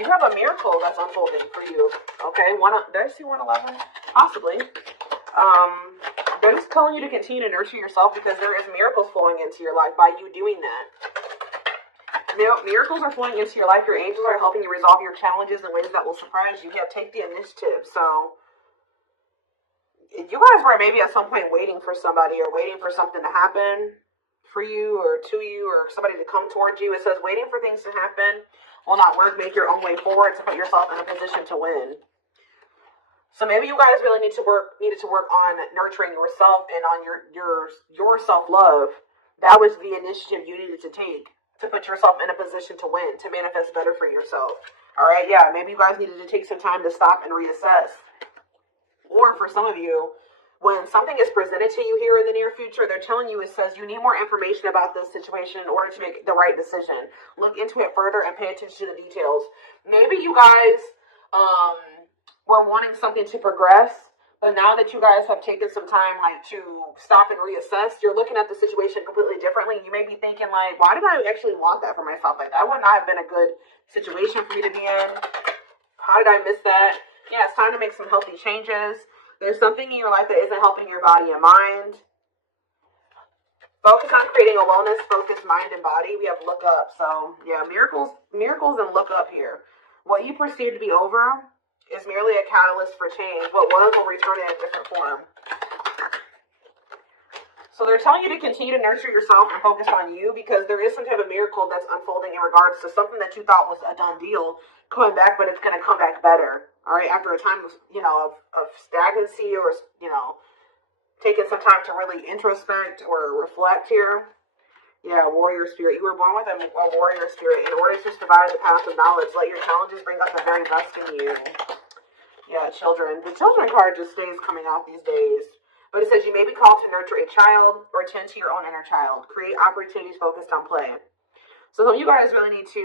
You have a miracle that's unfolding for you. Okay, did I see 111? Possibly. They're just telling you to continue to nurture yourself because there is miracles flowing into your life by you doing that. Miracles are flowing into your life. Your angels are helping you resolve your challenges in ways that will surprise you. Take the initiative. So, you guys were maybe at some point waiting for somebody or waiting for something to happen for you or to you or somebody to come towards you. It says waiting for things to happen will not work. Make your own way forward to put yourself in a position to win. So maybe you guys really needed to work on nurturing yourself and on your self-love. That was the initiative you needed to take to put yourself in a position to win, to manifest better for yourself. All right, yeah, maybe you guys needed to take some time to stop and reassess. Or for some of you, when something is presented to you here in the near future, they're telling you, it says you need more information about this situation in order to make the right decision. Look into it further and pay attention to the details. Maybe you guys were wanting something to progress, but now that you guys have taken some time to stop and reassess, you're looking at the situation completely differently. You may be thinking why did I actually want that for myself? That would not have been a good situation for me to be in. How did I miss that? Yeah, it's time to make some healthy changes. There's something in your life that isn't helping your body and mind. Focus on creating a wellness-focused mind and body. We have look up. So, yeah, miracles and look up here. What you perceive to be over is merely a catalyst for change. What was will return in a different form. So they're telling you to continue to nurture yourself and focus on you because there is some type of miracle that's unfolding in regards to something that you thought was a done deal coming back, but it's going to come back better. All right, after a time of stagnancy or taking some time to really introspect or reflect here. Yeah, warrior spirit. You were born with a warrior spirit. In order to survive the path of knowledge, let your challenges bring out the very best in you. Yeah, children. The children card just stays coming out these days. But it says you may be called to nurture a child or tend to your own inner child. Create opportunities focused on play. So some of you guys really need to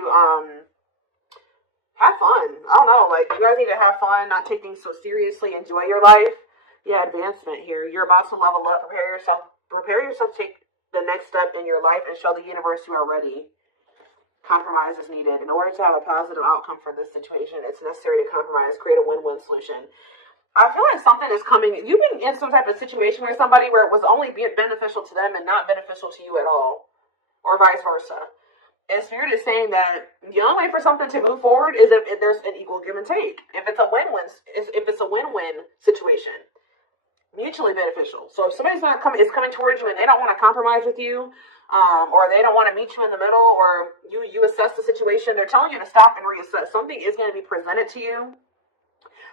have fun. I don't know. You guys need to have fun, not take things so seriously. Enjoy your life. Yeah, advancement here. You're about to level up. Prepare yourself to take the next step in your life and show the universe you are ready. Compromise is needed. In order to have a positive outcome for this situation, it's necessary to compromise, create a win-win solution. I feel like something is coming. You've been in some type of situation where somebody where it was only beneficial to them and not beneficial to you at all, or vice versa. And Spirit is saying that the only way for something to move forward is if there's an equal give and take. If it's a win-win situation, mutually beneficial. So if somebody's is coming towards you and they don't want to compromise with you, or they don't want to meet you in the middle, or you assess the situation, they're telling you to stop and reassess. Something is going to be presented to you,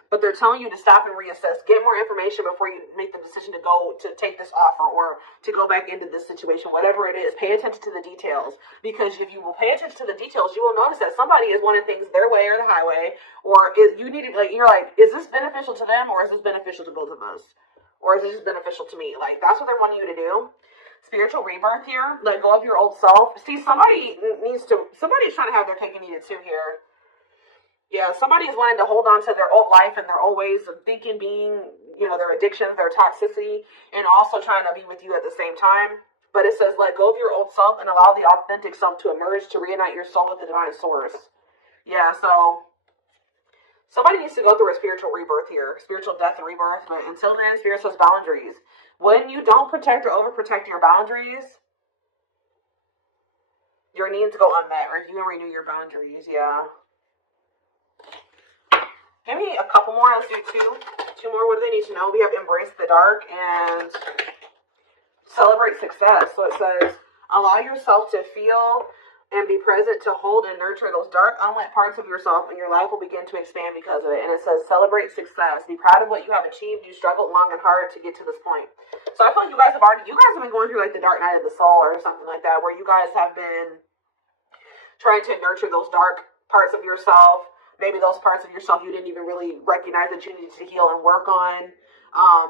but they're telling you to stop and reassess. Get more information before you make the decision to take this offer or to go back into this situation, whatever it is. Pay attention to the details, because if you will pay attention to the details, you will notice that somebody is wanting things their way or the highway, or is this beneficial to them, or is this beneficial to both of us? Or is it just beneficial to me? That's what they're wanting you to do. Spiritual rebirth here. Let go of your old self. See, somebody's trying to have their cake and eat it too here. Yeah, somebody is wanting to hold on to their old life and their old ways of thinking, being, their addictions, their toxicity, and also trying to be with you at the same time. But it says, let go of your old self and allow the authentic self to emerge to reunite your soul with the divine source. Yeah, so somebody needs to go through a spiritual rebirth here, spiritual death and rebirth. But until then, Spirit says boundaries. When you don't protect or overprotect your boundaries, your needs go unmet. Review and renew your boundaries. Yeah. Give me a couple more. Let's do two more. What do they need to know? We have embrace the dark and celebrate success. So it says, allow yourself to feel and be present to hold and nurture those dark, unlit parts of yourself, and your life will begin to expand because of it. And it says, celebrate success. Be proud of what you have achieved. You struggled long and hard to get to this point. So I feel like you guys have been going through the dark night of the soul or something like that, where you guys have been trying to nurture those dark parts of yourself. Maybe those parts of yourself you didn't even really recognize that you needed to heal and work on.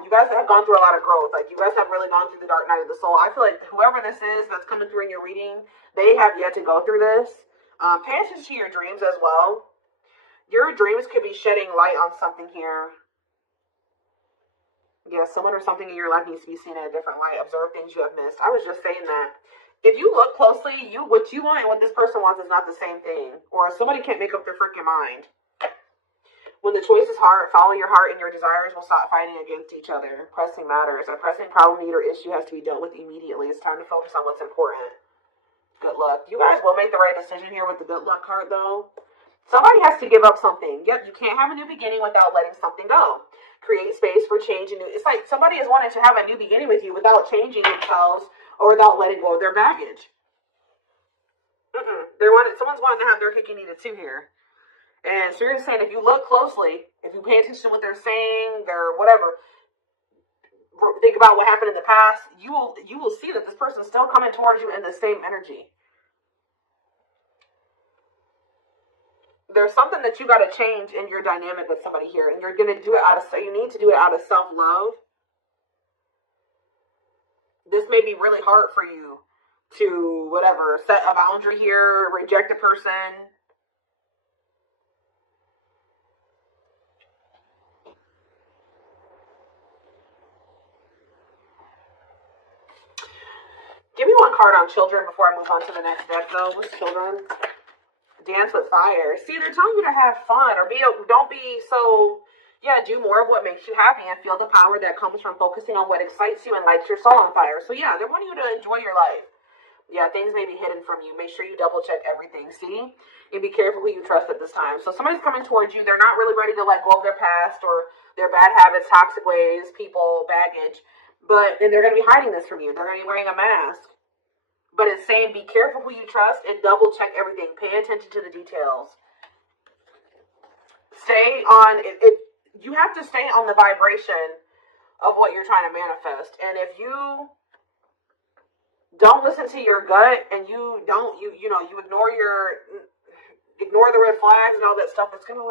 You guys have gone through a lot of growth. You guys have really gone through the dark night of the soul. I feel like whoever this is that's coming through in your reading, they have yet to go through this. Pay attention to your dreams as well. Your dreams could be shedding light on something here. Yeah, someone or something in your life needs to be seen in a different light. Observe things you have missed. I was just saying that. if you look closely, what you want and what this person wants is not the same thing. Or somebody can't make up their freaking mind. When the choice is hard, follow your heart and your desires will stop fighting against each other. Pressing matters. A pressing problem, need, or issue has to be dealt with immediately. It's time to focus on what's important. Good luck. You guys will make the right decision here with the good luck card, though. Somebody has to give up something. Yep, you can't have a new beginning without letting something go. Create space for change. It's like somebody is wanting to have a new beginning with you without changing themselves or without letting go of their baggage. Someone's wanting to have their cake and eat it too here. And so you're just saying, if you look closely, if you pay attention to what they're saying, their whatever, think about what happened in the past, you will see that this person's still coming towards you in the same energy. There's something that you got to change in your dynamic with somebody here, and you're going to do it you need to do it out of self-love. This may be really hard for you to, whatever, set a boundary here, reject a person. Give me one card on children before I move on to the next deck, though. What's children? Dance with fire. See, they're telling you to have fun or don't be so, do more of what makes you happy and feel the power that comes from focusing on what excites you and lights your soul on fire. So, they're wanting you to enjoy your life. Yeah, things may be hidden from you. Make sure you double check everything. See? And be careful who you trust at this time. So, somebody's coming towards you. They're not really ready to let go of their past or their bad habits, toxic ways, people, baggage. And they're going to be hiding this from you. They're going to be wearing a mask. But it's saying be careful who you trust and double check everything. Pay attention to the details. Stay on it. You have to stay on the vibration of what you're trying to manifest. And if you don't listen to your gut and you ignore the red flags and all that stuff, it's going to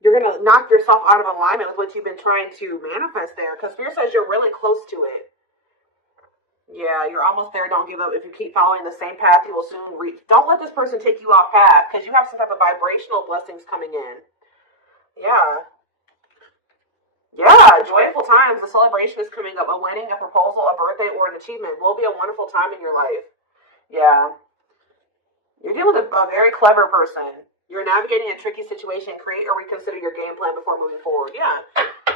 you're going to knock yourself out of alignment with what you've been trying to manifest there. Because Spirit says you're really close to it. Yeah, you're almost there. Don't give up. If you keep following the same path, you will soon reach. Don't let this person take you off path because you have some type of vibrational blessings coming in. Yeah. Yeah, joyful times. A celebration is coming up. A wedding, a proposal, a birthday, or an achievement will be a wonderful time in your life. Yeah. You're dealing with a very clever person. You're navigating a tricky situation. Create or reconsider your game plan before moving forward. Yeah.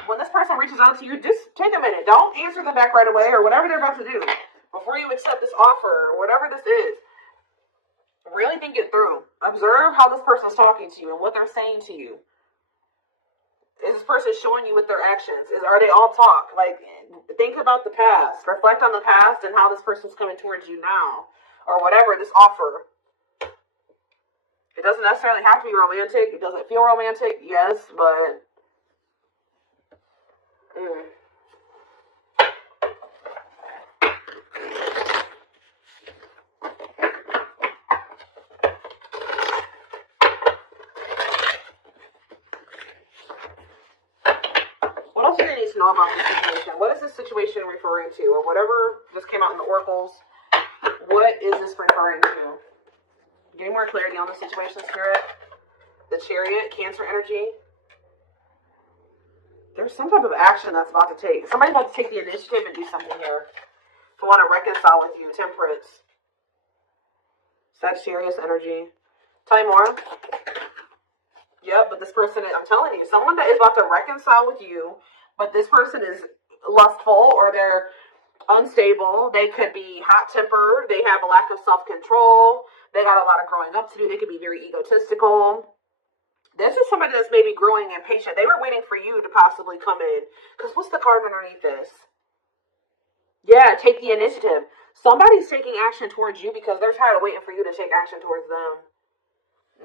When this person reaches out to you, just take a minute. Don't answer them back right away or whatever they're about to do. Before you accept this offer or whatever this is, really think it through. Observe how this person's talking to you and what they're saying to you. Is this person showing you with their actions? Are they all talk? Think about the past. Reflect on the past and how this person's coming towards you now. Or whatever, this offer. It doesn't necessarily have to be romantic. It doesn't feel romantic, yes, but... What else do they need to know about this situation? What is this situation referring to? Or whatever just came out in the oracles. What is this referring to? Getting more clarity on the situation, Spirit. The Chariot, Cancer energy. There's some type of action that's about to take. Somebody's about to take the initiative and do something here. To want to reconcile with you. Temperance. Sagittarius energy. Tell me more. Yep, but this person, I'm telling you, someone that is about to reconcile with you, but this person is lustful or they're unstable. They could be hot-tempered. They have a lack of self-control. They got a lot of growing up to do. They could be very egotistical. This is somebody that's maybe growing impatient. They were waiting for you to possibly come in. Because what's the card underneath this? Yeah, take the initiative. Somebody's taking action towards you because they're tired of waiting for you to take action towards them.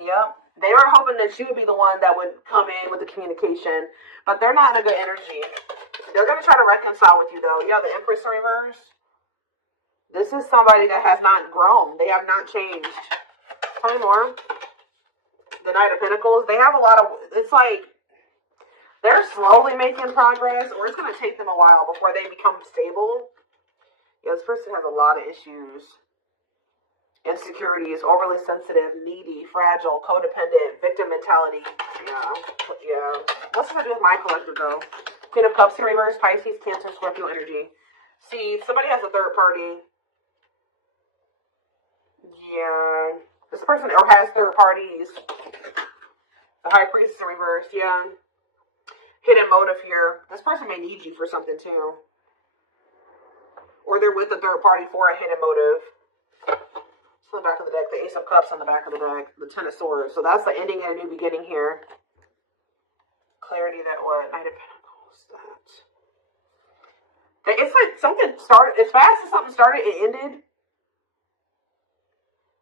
Yep. They were hoping that you would be the one that would come in with the communication. But they're not in a good energy. They're going to try to reconcile with you, though. Yeah, the Empress in reverse. This is somebody that has not grown. They have not changed. Tell me more. The Knight of Pentacles. They have a lot of... It's like... They're slowly making progress. Or it's going to take them a while before they become stable. Yeah, this person has a lot of issues. Insecurities. Overly sensitive. Needy. Fragile. Codependent. Victim mentality. Yeah. What's this have to do with my collective, though? Queen of Cups in reverse. Pisces, Cancer, Scorpio energy. See, somebody has a third party. person or has third parties. The High Priestess in reverse, yeah. Hidden motive here. This person may need you for something too. Or they're with a third party for a hidden motive. It's on the back of the deck. The Ace of Cups on the back of the deck. The Ten of Swords. So that's the ending and a new beginning here. Clarity that what? Knight of Pentacles. That. It's like something started. As fast as something started, it ended.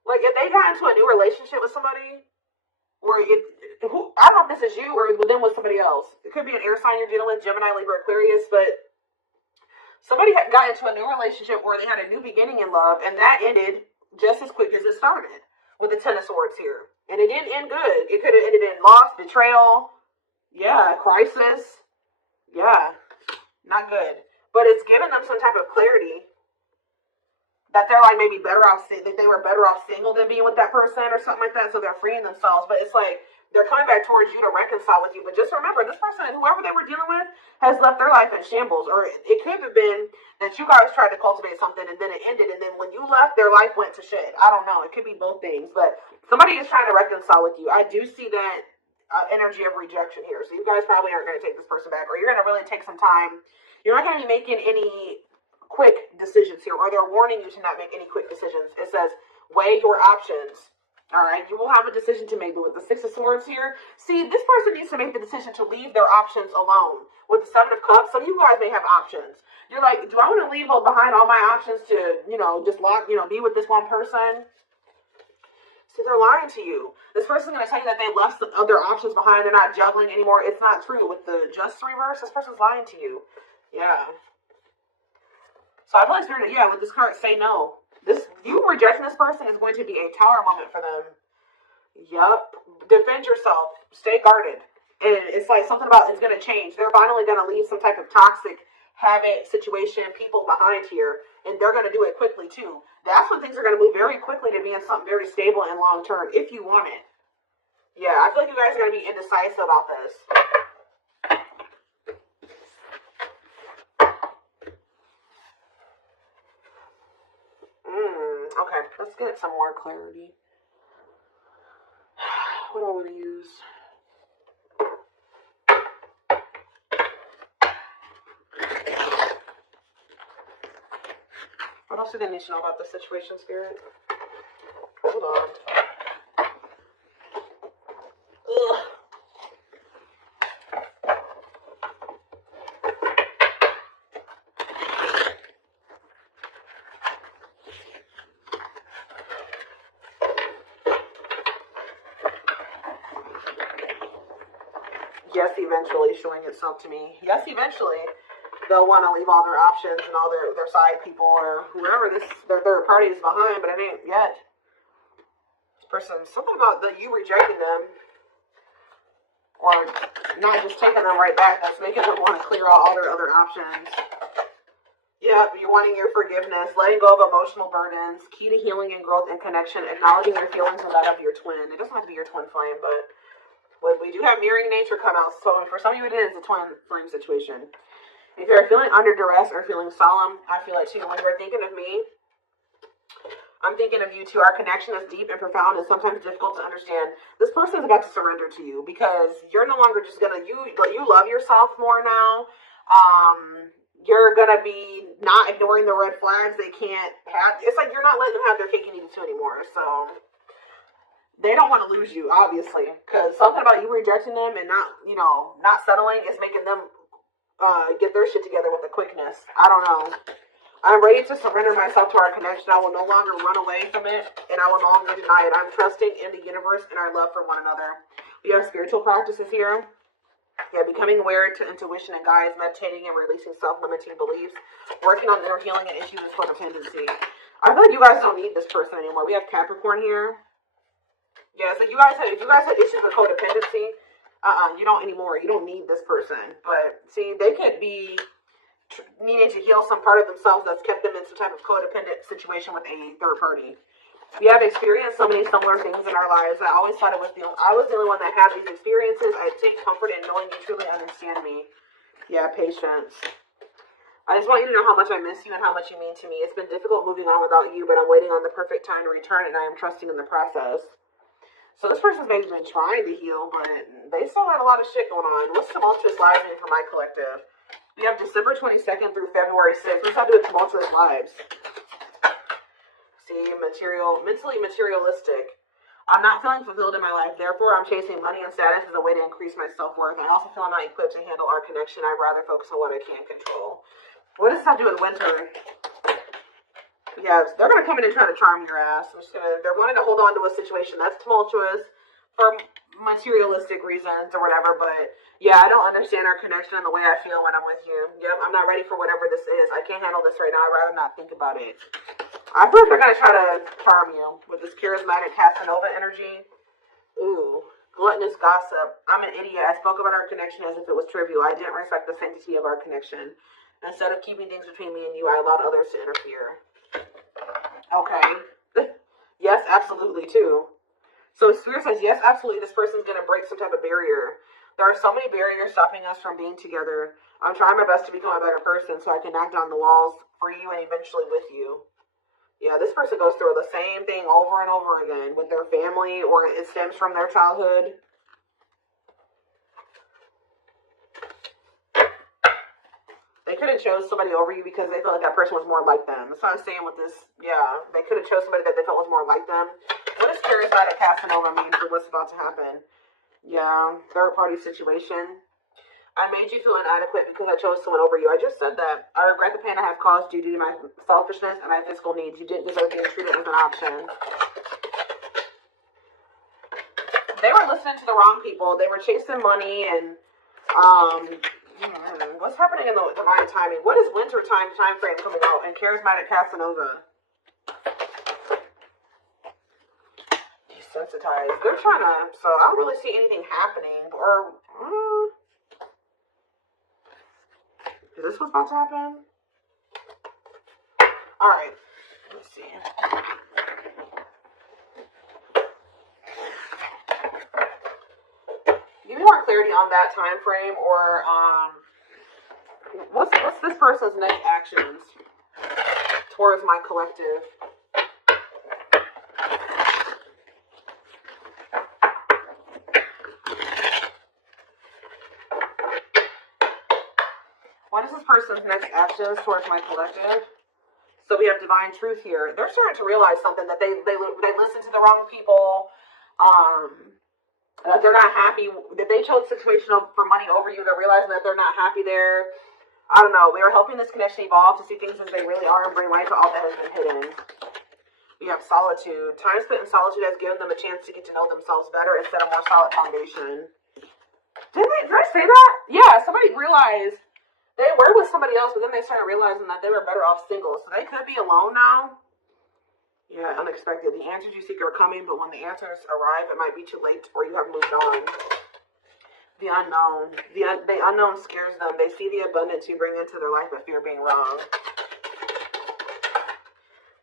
Like if they got into a new relationship with somebody, or I don't know if this is you or then with somebody else. It could be an air sign you're dealing with, Gemini, Libra, Aquarius, but somebody got into a new relationship where they had a new beginning in love, and that ended just as quick as it started with the Ten of Swords here. And it didn't end good. It could have ended in loss, betrayal, yeah, crisis, yeah, not good. But it's given them some type of clarity that they're like maybe better off, that they were better off single than being with that person or something like that, so they're freeing themselves. But it's like they're coming back towards you to reconcile with you. But just remember, this person, whoever they were dealing with, has left their life in shambles. Or it could have been that you guys tried to cultivate something and then it ended, and then when you left, their life went to shit. I don't know. It could be both things. But somebody is trying to reconcile with you. I do see that energy of rejection here. So you guys probably aren't going to take this person back, or you're going to really take some time. You're not going to be making any quick decisions here, or they're warning you to not make any quick decisions. It says, weigh your options. All right, you will have a decision to make. But with the Six of Swords here, see, this person needs to make the decision to leave their options alone. With the Seven of Cups, some of you guys may have options. You're like, do I want to leave behind all my options to, just be with this one person? See, they're lying to you. This person's going to tell you that they left some other options behind. They're not juggling anymore. It's not true. With the Just reverse, this person's lying to you. Yeah. So I feel like Spirit, with this card, say no. You rejecting this person is going to be a tower moment for them. Yup. Defend yourself. Stay guarded. And it's like something about it's going to change. They're finally going to leave some type of toxic habit, situation, people behind here. And they're going to do it quickly too. That's when things are going to move very quickly to being something very stable and long term, if you want it. Yeah, I feel like you guys are going to be indecisive about this. Okay, let's get some more clarity. What do I want to use? What else do they need to know about the situation, Spirit? Hold on. Ugh. Yes, eventually showing itself to me. Yes, eventually they'll want to leave all their options and all their side people or whoever their third party is behind, but it ain't yet. This person, something about you rejecting them or not just taking them right back, that's making them want to clear out all their other options. Yeah, you're wanting your forgiveness, letting go of emotional burdens, key to healing and growth and connection, acknowledging your feelings and that of your twin. It doesn't have to be your twin flame, but we do have mirroring nature come out, so for some of you it is a twin flame situation. If you're feeling under duress or feeling solemn, I feel it too. When you're thinking of me, I'm thinking of you too. Our connection is deep and profound and sometimes difficult to understand. This person is about to surrender to you because you're no longer just gonna, you love yourself more now. You're gonna be not ignoring the red flags they can't have. It's like you're not letting them have their cake and eat it too anymore, so they don't want to lose you, obviously, because something about you rejecting them and not settling is making them get their shit together with a quickness. I don't know. I'm ready to surrender myself to our connection. I will no longer run away from it, and I will no longer deny it. I'm trusting in the universe and our love for one another. We have spiritual practices here. Yeah, becoming aware to intuition and guides, meditating and releasing self-limiting beliefs, working on inner healing and issues of codependency. I feel like you guys don't need this person anymore. We have Capricorn here. Yeah, so if you guys had issues with codependency, you don't anymore. You don't need this person. But see, they could be needing to heal some part of themselves that's kept them in some type of codependent situation with a third party. We have experienced so many similar things in our lives. I always thought I was the only one that had these experiences. I take comfort in knowing you truly understand me. Yeah, patience. I just want you to know how much I miss you and how much you mean to me. It's been difficult moving on without you, but I'm waiting on the perfect time to return, and I am trusting in the process. So this person's maybe been trying to heal, but they still had a lot of shit going on. What's tumultuous lives mean for my collective? We have December 22nd through February 6th. What's that do with tumultuous lives? See, mentally materialistic. I'm not feeling fulfilled in my life. Therefore, I'm chasing money and status as a way to increase my self-worth. I also feel I'm not equipped to handle our connection. I'd rather focus on what I can control. What does this have to do with winter? Yes, they're going to come in and try to charm your ass. They're wanting to hold on to a situation that's tumultuous for materialistic reasons or whatever. But yeah, I don't understand our connection and the way I feel when I'm with you. Yep, I'm not ready for whatever this is. I can't handle this right now. I'd rather not think about it. I feel like they're going to try to charm you with this charismatic Casanova energy. Ooh, gluttonous gossip. I'm an idiot. I spoke about our connection as if it was trivial. I didn't respect the sanctity of our connection. Instead of keeping things between me and you, I allowed others to interfere. Okay. Yes, absolutely, too. So Spirit says, yes, absolutely, this person's going to break some type of barrier. There are so many barriers stopping us from being together. I'm trying my best to become a better person so I can knock down the walls for you and eventually with you. Yeah, this person goes through the same thing over and over again with their family, or it stems from their childhood. They could have chose somebody over you because they felt like that person was more like them. That's what I'm saying with this. Yeah, they could have chose somebody that they felt was more like them. What does charismatic Casanova mean for what's about to happen? Yeah, third party situation. I made you feel inadequate because I chose someone over you. I just said that. I regret the pain I have caused you due to my selfishness and my physical needs. You didn't deserve being treated as an option. They were listening to the wrong people. They were chasing money and, what's happening in the divine timing? What is winter time frame coming out in charismatic Casanova? Desensitized. They're trying to, so I don't really see anything happening. Or, is this what's about to happen? Alright. Let's see. Give me more clarity on that time frame, or what's this person's next actions towards my collective? What is this person's next actions towards my collective? So we have divine truth here. They're starting to realize something, that they listen to the wrong people. That they're not happy. That they chose the situation for money over you. They're realizing that they're not happy there. I don't know. We are helping this connection evolve to see things as they really are and bring light to all that has been hidden. We have solitude. Time spent in solitude has given them a chance to get to know themselves better and set a more solid foundation. Did I say that? Yeah, somebody realized they were with somebody else, but then they started realizing that they were better off single. So they could be alone now. Yeah, unexpected. The answers you seek are coming, but when the answers arrive, it might be too late or you have moved on. The unknown. The unknown scares them. They see the abundance you bring into their life, but fear being wrong.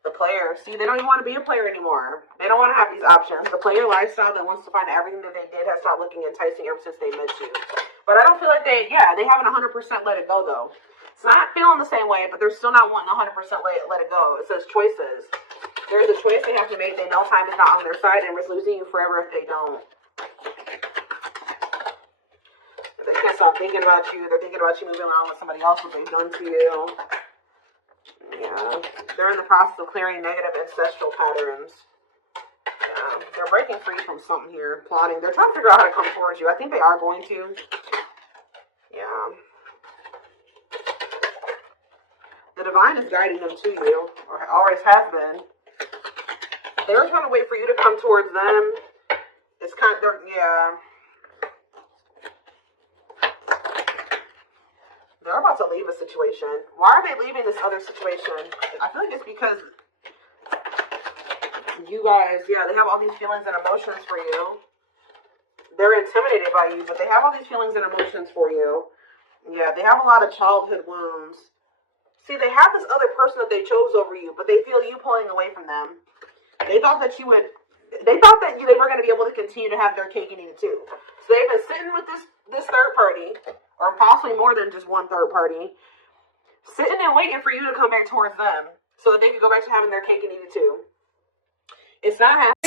The player. See, they don't even want to be a player anymore. They don't want to have these options. The player lifestyle that wants to find everything that they did has stopped looking enticing ever since they met you. But I don't feel like they haven't 100% let it go, though. It's not feeling the same way, but they're still not wanting 100% let it go. It says choices. There's a choice they have to make. They know time is not on their side and risk losing you forever if they don't. They can't stop thinking about you. They're thinking about you moving on with somebody else, what they've done to you. Yeah. They're in the process of clearing negative ancestral patterns. Yeah. They're breaking free from something here. Plotting. They're trying to figure out how to come towards you. I think they are going to. Yeah. The divine is guiding them to you, or always has been. They were trying to wait for you to come towards them. It's kind of, yeah. They're about to leave a situation. Why are they leaving this other situation? I feel like it's because you guys, yeah, they have all these feelings and emotions for you. They're intimidated by you, but they have all these feelings and emotions for you. Yeah, they have a lot of childhood wounds. See, they have this other person that they chose over you, but they feel you pulling away from them. They thought that they were going to be able to continue to have their cake and eat it too. So they've been sitting with this third party, or possibly more than just one third party. Sitting and waiting for you to come back towards them so that they can go back to having their cake and eat it too. It's not happening.